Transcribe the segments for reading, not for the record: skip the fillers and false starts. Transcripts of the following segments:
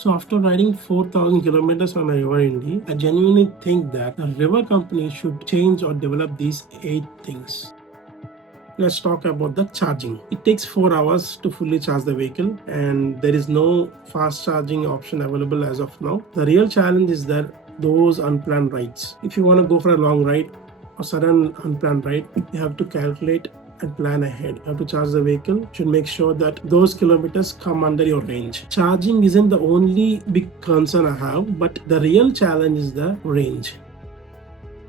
So after riding 4,000 kilometers on a river Indy, I genuinely think that the river company should change or develop these 8 things. Let's talk about the charging. It takes 4 hours to fully charge the vehicle, and there is no fast charging option available as of now. The real challenge is that those unplanned rides. If you want to go for a long ride or sudden unplanned ride, you have to calculate and plan ahead. You have to charge the vehicle. You should make sure that those kilometers come under your range. Charging isn't the only big concern I have, but the real challenge is the range.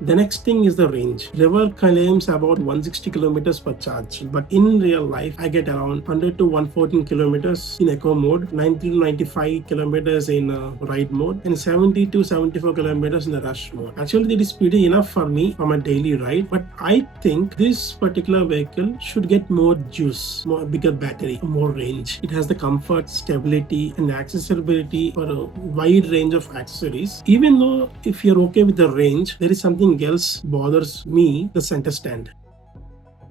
The next thing is the range. River claims about 160 kilometers per charge, but in real life, I get around 100 to 114 kilometers in eco mode, 90 to 95 kilometers in ride mode, and 70 to 74 kilometers in the rush mode. Actually, it is pretty enough for me for my daily ride, but I think this particular vehicle should get more juice, more bigger battery, more range. It has the comfort, stability, and accessibility for a wide range of accessories. Even though if you're okay with the range, there is something else bothers me, the center stand.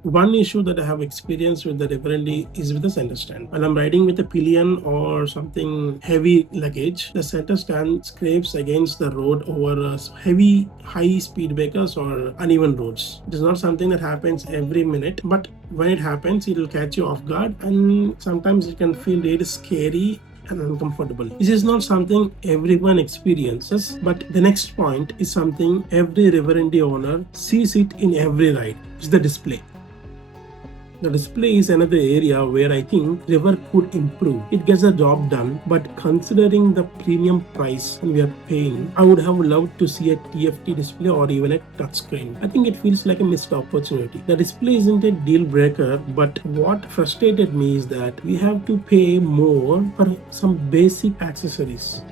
One issue that I have experienced with the River Indy is with the center stand. When I'm riding with a pillion or something heavy luggage, the center stand scrapes against the road over heavy high speed breakers or uneven roads. It is not something that happens every minute, but when it happens, it will catch you off guard, and sometimes it can feel really scary and uncomfortable. This is not something everyone experiences, but the next point is something every River Indy owner sees it in every ride. It's the display. The display is another area where I think River could improve. It gets the job done, but considering the premium price we are paying, I would have loved to see a TFT display or even a touchscreen. I think it feels like a missed opportunity. The display isn't a deal breaker, but what frustrated me is that we have to pay more for some basic accessories.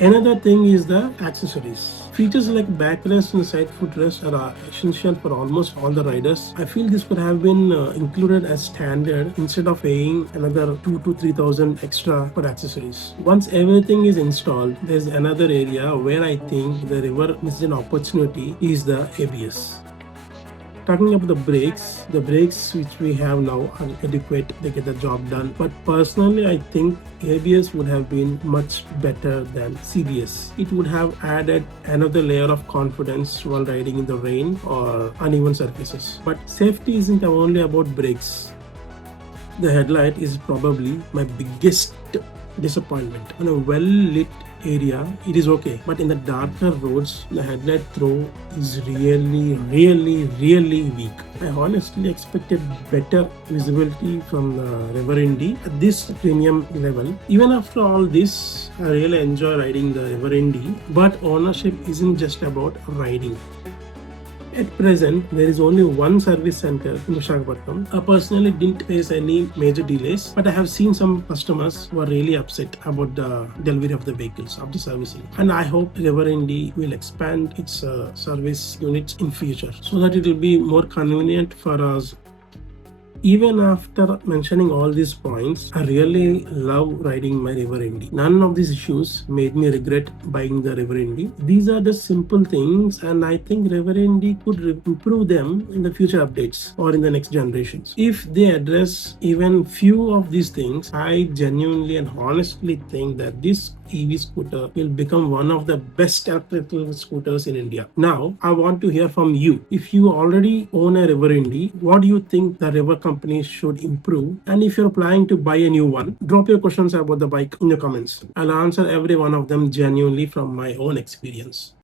Another thing is the accessories. Features like backrest and side footrest are essential for almost all the riders. I feel this could have been included as standard instead of paying another 2,000 to 3,000 extra for accessories. Once everything is installed, there's another area where I think the River misses an opportunity is the ABS. Talking about the brakes which we have now are adequate, they get the job done. But personally, I think ABS would have been much better than CBS. It would have added another layer of confidence while riding in the rain or uneven surfaces. But safety isn't only about brakes. The headlight is probably my biggest disappointment. On a well-lit area, it is okay, but in the darker roads, the headlight throw is really weak. I honestly expected better visibility from the River Indy at this premium level. Even after all this, I really enjoy riding the River Indy, but ownership isn't just about riding. At present, there is only one service center in Visakhapatnam. I personally didn't face any major delays, but I have seen some customers who are really upset about the delivery of the vehicles after servicing. And I hope River Indy will expand its service units in future so that it will be more convenient for us. Even after mentioning all these points, I really love riding my River Indy. None of these issues made me regret buying the River Indy. These are the simple things, and I think River Indy could improve them in the future updates or in the next generations. If they address even few of these things, I genuinely and honestly think that this EV scooter will become one of the best electrical scooters in India. Now, I want to hear from you. If you already own a River Indy, what do you think the River company should improve? And if you're planning to buy a new one, drop your questions about the bike in the comments. I'll answer every one of them genuinely from my own experience.